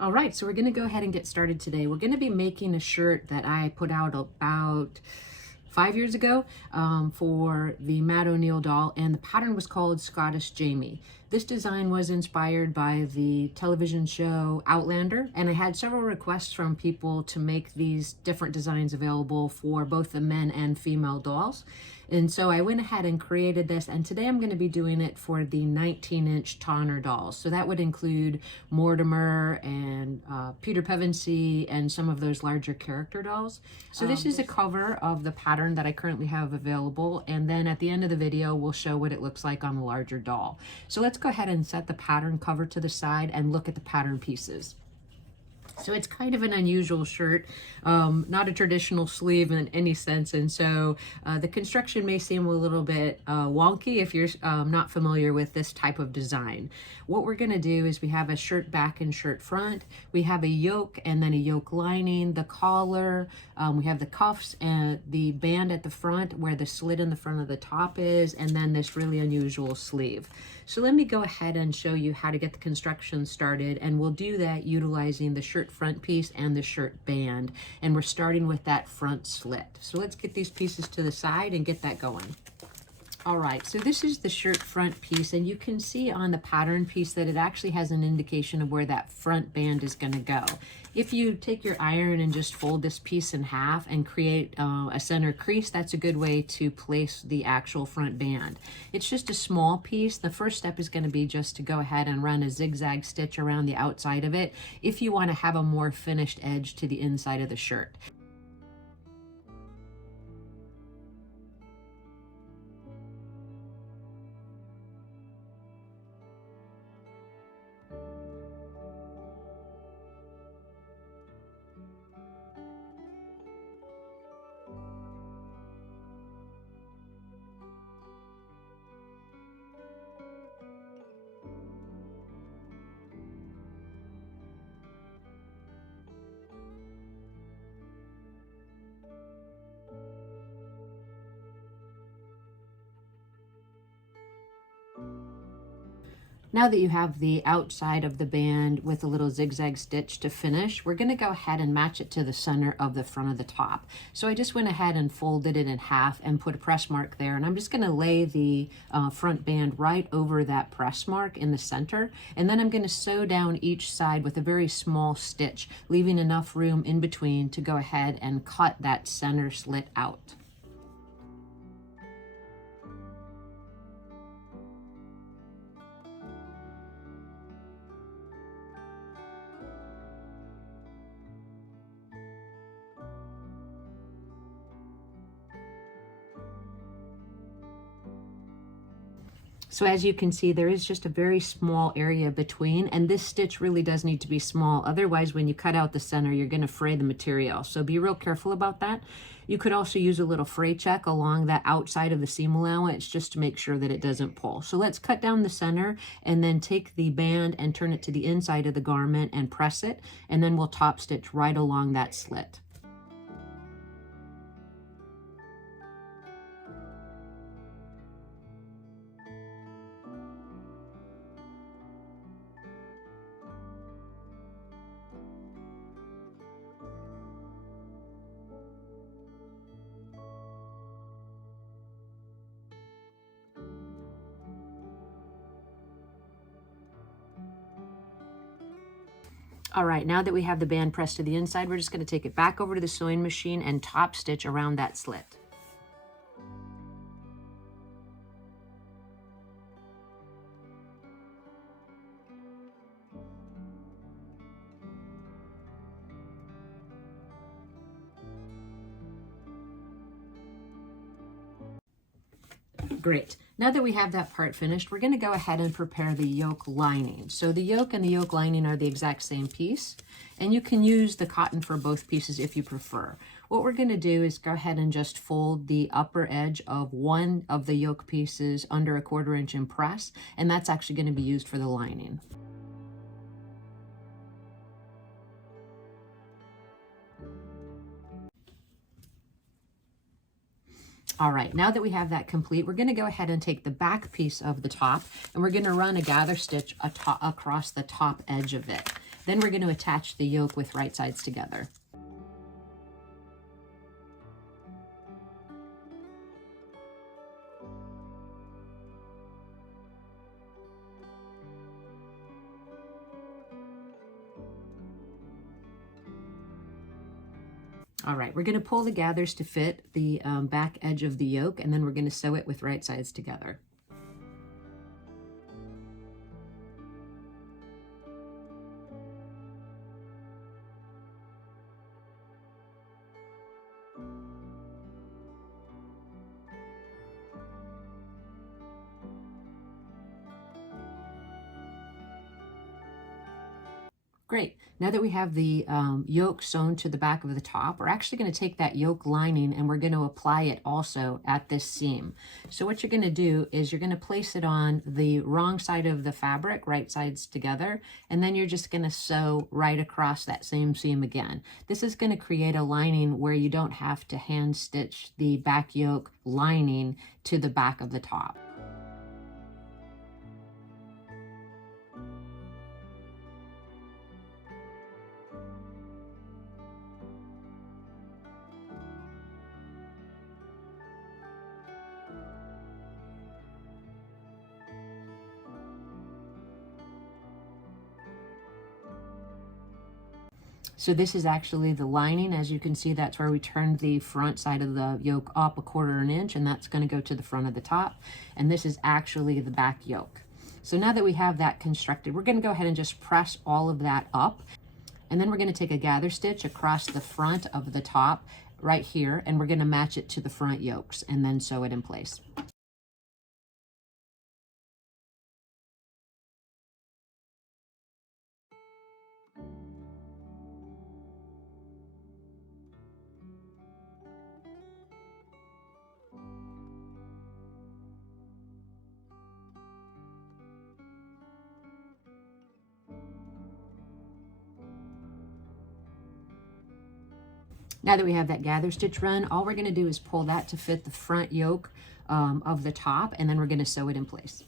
All right, so we're going to go ahead and get started today. We're going to be making a shirt that I put out about 5 years ago for the Matt O'Neill doll, and the pattern was called Scottish Jamie. This design was inspired by the television show Outlander, and I had several requests from people to make these different designs available for both the men and female dolls. And so I went ahead and created this, and today I'm going to be doing it for the 19-inch Tonner dolls. So that would include Mortimer and Peter Pevensie and some of those larger character dolls. So this is a cover of the pattern that I currently have available, and then at the end of the video we'll show what it looks like on the larger doll. So let's go ahead and set the pattern cover to the side and look at the pattern pieces. So it's kind of an unusual shirt, not a traditional sleeve in any sense, and so the construction may seem a little bit wonky if you're not familiar with this type of design. What we're going to do is we have a shirt back and shirt front, we have a yoke and then a yoke lining, the collar, we have the cuffs and the band at the front where the slit in the front of the top is, and then this really unusual sleeve. So let me go ahead and show you how to get the construction started, and we'll do that utilizing the shirt front piece and the shirt band, and we're starting with that front slit. So let's get these pieces to the side and get that going. All right, so this is the shirt front piece, and you can see on the pattern piece that it actually has an indication of where that front band is going to go. If you take your iron and just fold this piece in half and create a center crease, that's a good way to place the actual front band. It's just a small piece. The first step is going to be just to go ahead and run a zigzag stitch around the outside of it if you want to have a more finished edge to the inside of the shirt. Now that you have the outside of the band with a little zigzag stitch to finish, we're going to go ahead and match it to the center of the front of the top. So I just went ahead and folded it in half and put a press mark there, and I'm just going to lay the front band right over that press mark in the center, and then I'm going to sew down each side with a very small stitch, leaving enough room in between to go ahead and cut that center slit out. So as you can see, there is just a very small area between, and this stitch really does need to be small. Otherwise, when you cut out the center, you're going to fray the material. So be real careful about that. You could also use a little fray check along that outside of the seam allowance just to make sure that it doesn't pull. So let's cut down the center and then take the band and turn it to the inside of the garment and press it, and then we'll top stitch right along that slit. All right, now that we have the band pressed to the inside, we're just going to take it back over to the sewing machine and top stitch around that slit. Great. Now that we have that part finished, we're going to go ahead and prepare the yoke lining. So the yoke and the yoke lining are the exact same piece, and you can use the cotton for both pieces if you prefer. What we're going to do is go ahead and just fold the upper edge of one of the yoke pieces under a 1/4 inch and press, and that's actually going to be used for the lining. All right, now that we have that complete, we're going to go ahead and take the back piece of the top and we're going to run a gather stitch across the top edge of it. Then we're going to attach the yoke with right sides together. All right, we're going to pull the gathers to fit the back edge of the yoke, and then we're going to sew it with right sides together. Great. Now that we have the yoke sewn to the back of the top, we're actually going to take that yoke lining and we're going to apply it also at this seam. So what you're going to do is you're going to place it on the wrong side of the fabric, right sides together, and then you're just going to sew right across that same seam again. This is going to create a lining where you don't have to hand stitch the back yoke lining to the back of the top. So this is actually the lining. As you can see, that's where we turned the front side of the yoke up 1/4 inch, and that's going to go to the front of the top. And this is actually the back yoke. So now that we have that constructed, we're going to go ahead and just press all of that up. And then we're going to take a gather stitch across the front of the top right here, and we're going to match it to the front yokes and then sew it in place. Now that we have that gather stitch run, all we're going to do is pull that to fit the front yoke of the top, and then we're going to sew it in place.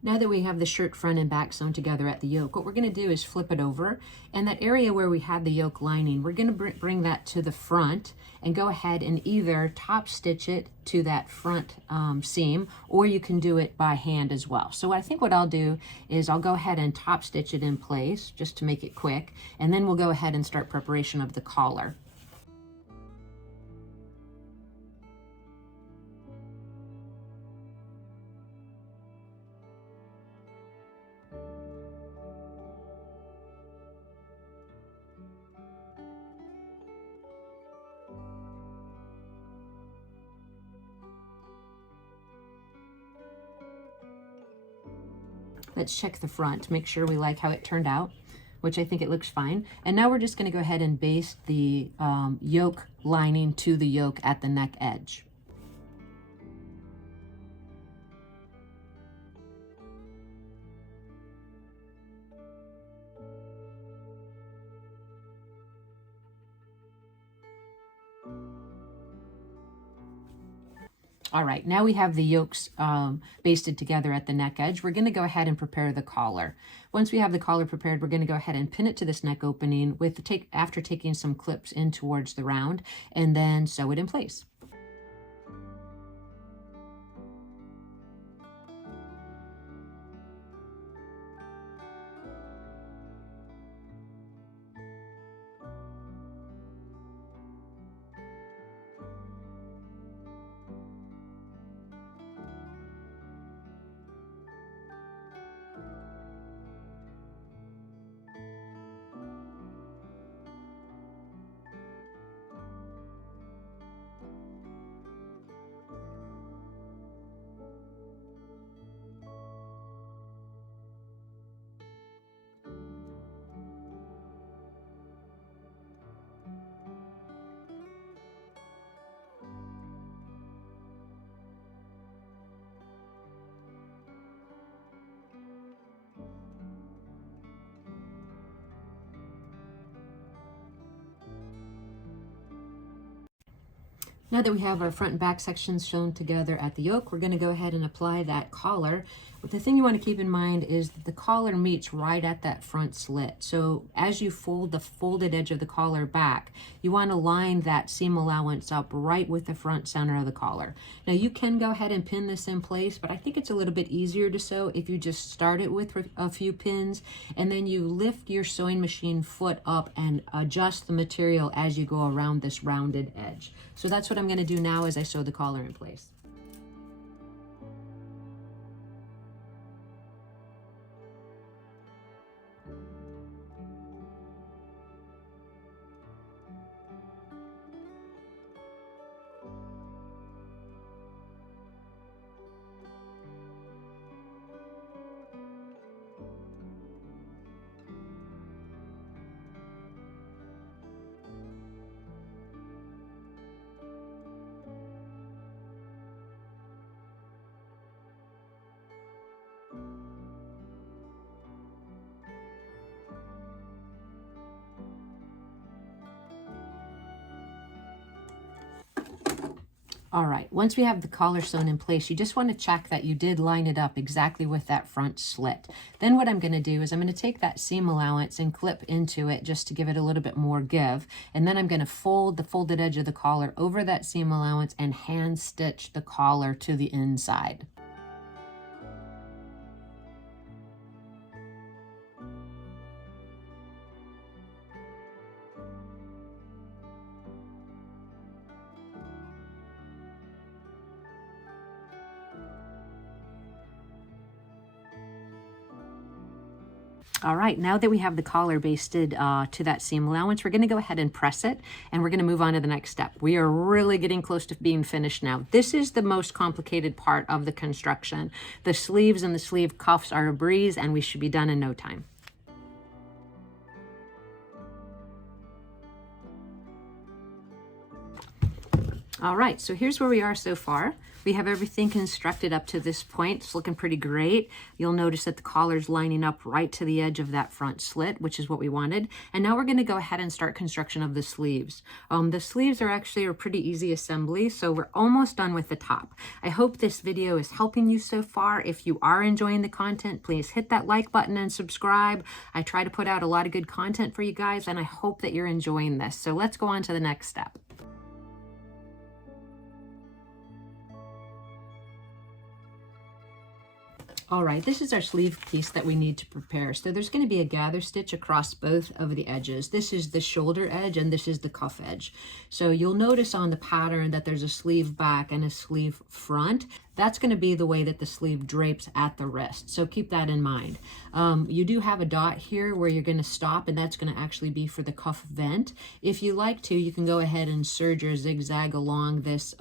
Now that we have the shirt front and back sewn together at the yoke, what we're going to do is flip it over, and that area where we had the yoke lining, we're going to bring that to the front and go ahead and either top stitch it to that front seam, or you can do it by hand as well. So I think what I'll do is I'll go ahead and top stitch it in place just to make it quick, and then we'll go ahead and start preparation of the collar. Let's check the front, make sure we like how it turned out, which I think it looks fine. And now we're just going to go ahead and baste the yoke lining to the yoke at the neck edge. All right, now we have the yokes basted together at the neck edge. We're going to go ahead and prepare the collar. Once we have the collar prepared, we're going to go ahead and pin it to this neck opening with after taking some clips in towards the round, and then sew it in place. Now that we have our front and back sections sewn together at the yoke, we're going to go ahead and apply that collar. But the thing you want to keep in mind is that the collar meets right at that front slit. So as you fold the folded edge of the collar back, you want to line that seam allowance up right with the front center of the collar. Now you can go ahead and pin this in place, but I think it's a little bit easier to sew if you just start it with a few pins and then you lift your sewing machine foot up and adjust the material as you go around this rounded edge. So that's what I'm going to do now as I sew the collar in place. All right, once we have the collar sewn in place, you just want to check that you did line it up exactly with that front slit. Then what I'm going to do is I'm going to take that seam allowance and clip into it just to give it a little bit more give. And then I'm going to fold the folded edge of the collar over that seam allowance and hand stitch the collar to the inside. All right, now that we have the collar basted to that seam allowance, we're going to go ahead and press it, and we're going to move on to the next step. We are really getting close to being finished now. This is the most complicated part of the construction. The sleeves and the sleeve cuffs are a breeze, and we should be done in no time. All right, so here's where we are so far. We have everything constructed up to this point. It's looking pretty great. You'll notice that the collar's lining up right to the edge of that front slit, which is what we wanted. And now we're going to go ahead and start construction of the sleeves. The sleeves are actually a pretty easy assembly, so we're almost done with the top. I hope this video is helping you so far. If you are enjoying the content, please hit that like button and subscribe. I try to put out a lot of good content for you guys, and I hope that you're enjoying this. So let's go on to the next step. All right, this is our sleeve piece that we need to prepare. So there's going to be a gather stitch across both of the edges. This is the shoulder edge and this is the cuff edge. So you'll notice on the pattern that there's a sleeve back and a sleeve front. That's going to be the way that the sleeve drapes at the wrist. So keep that in mind. You do have a dot here where you're going to stop, and that's going to actually be for the cuff vent. If you like to, you can go ahead and serge your zigzag along this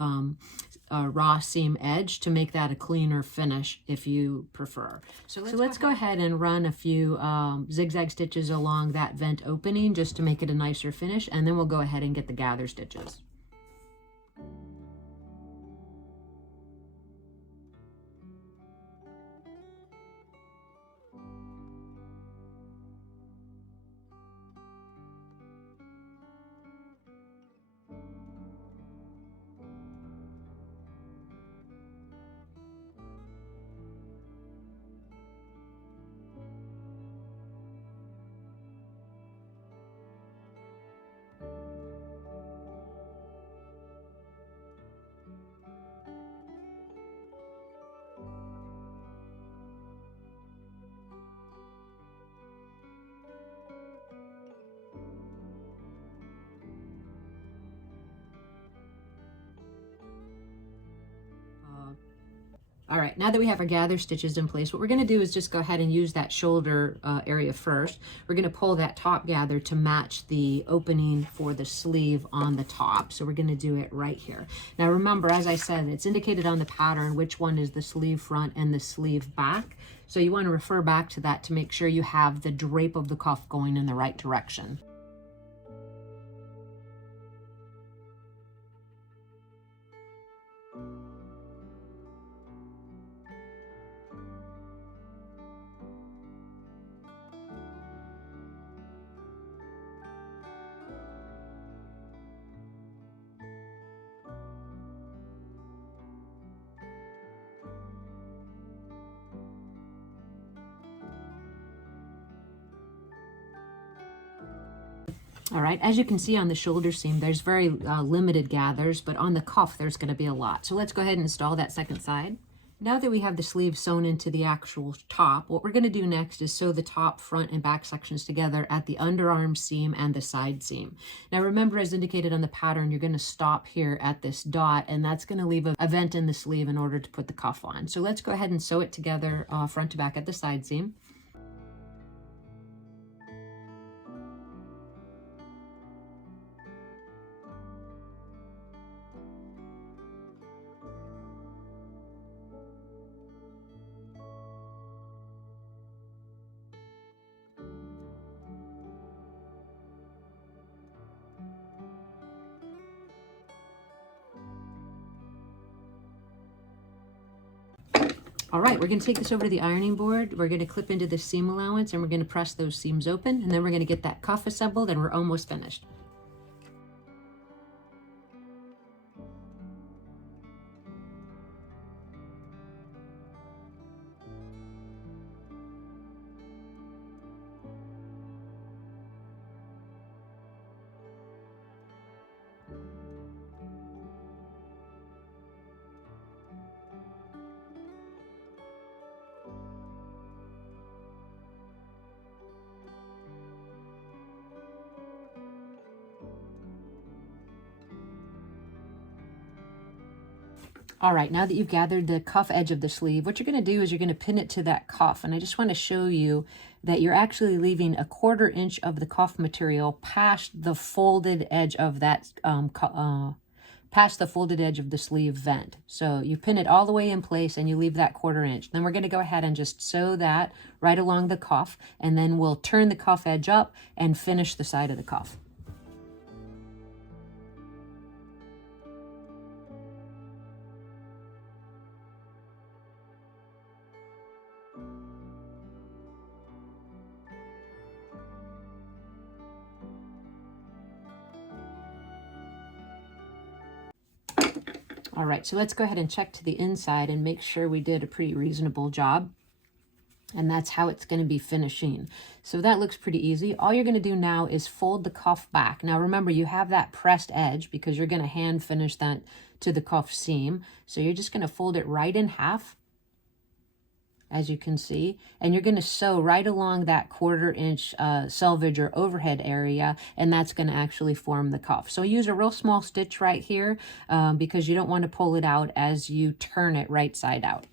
raw seam edge to make that a cleaner finish if you prefer. So let's go ahead and run a few zigzag stitches along that vent opening just to make it a nicer finish, and then we'll go ahead and get the gather stitches. All right, now that we have our gather stitches in place, what we're going to do is just go ahead and use that shoulder area first. We're going to pull that top gather to match the opening for the sleeve on the top. So we're going to do it right here. Now remember, as I said, it's indicated on the pattern which one is the sleeve front and the sleeve back. So you want to refer back to that to make sure you have the drape of the cuff going in the right direction. All right, as you can see on the shoulder seam, there's very limited gathers, but on the cuff, there's going to be a lot. So let's go ahead and install that second side. Now that we have the sleeve sewn into the actual top, what we're going to do next is sew the top, front, and back sections together at the underarm seam and the side seam. Now remember, as indicated on the pattern, you're going to stop here at this dot, and that's going to leave a vent in the sleeve in order to put the cuff on. So let's go ahead and sew it together front to back at the side seam. All right, we're going to take this over to the ironing board. We're going to clip into the seam allowance and we're going to press those seams open, and then we're going to get that cuff assembled, and we're almost finished. All right, now that you've gathered the cuff edge of the sleeve, what you're going to do is you're going to pin it to that cuff. And I just want to show you that you're actually leaving a 1/4 inch of the cuff material past the folded edge of that, past the folded edge of the sleeve vent. So you pin it all the way in place and you leave that 1/4 inch. Then we're going to go ahead and just sew that right along the cuff, and then we'll turn the cuff edge up and finish the side of the cuff. All right, so let's go ahead and check to the inside and make sure we did a pretty reasonable job. And that's how it's going to be finishing. So that looks pretty easy. All you're going to do now is fold the cuff back. Now remember, you have that pressed edge because you're going to hand finish that to the cuff seam. So you're just going to fold it right in half, as you can see, and you're going to sew right along that 1/4 inch selvage or overhead area, and that's going to actually form the cuff. So use a real small stitch right here because you don't want to pull it out as you turn it right side out.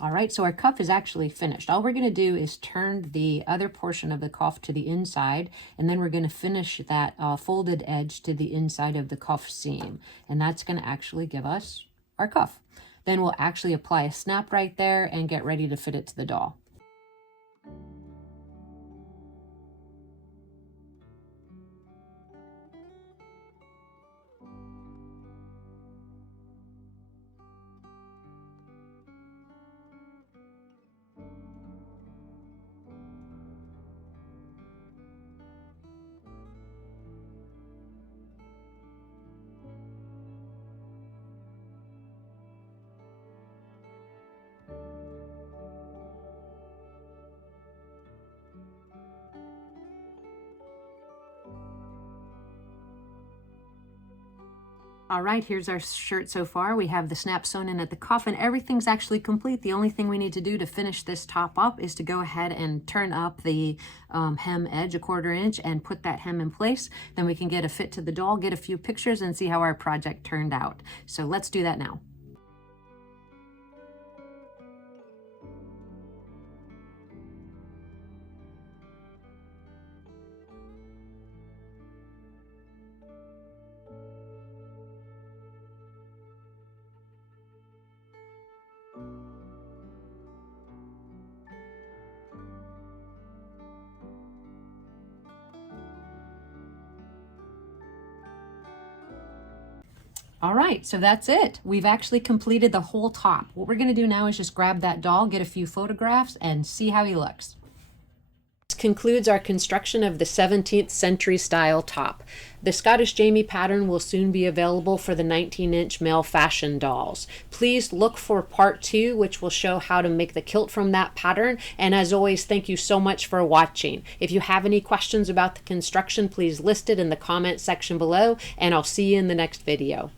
All right, so our cuff is actually finished. All we're going to do is turn the other portion of the cuff to the inside, and then we're going to finish that folded edge to the inside of the cuff seam. And that's going to actually give us our cuff. Then we'll actually apply a snap right there and get ready to fit it to the doll. All right, here's our shirt so far. We have the snap sewn in at the cuff and everything's actually complete. The only thing we need to do to finish this top up is to go ahead and turn up the hem edge a 1/4 inch and put that hem in place. Then we can get a fit to the doll, get a few pictures, and see how our project turned out. So let's do that now. All right, so that's it. We've actually completed the whole top. What we're going to do now is just grab that doll, get a few photographs, and see how he looks. This concludes our construction of the 17th century style top. The Scottish Jamie pattern will soon be available for the 19-inch male fashion dolls. Please look for part 2, which will show how to make the kilt from that pattern. And as always, thank you so much for watching. If you have any questions about the construction, please list it in the comment section below, and I'll see you in the next video.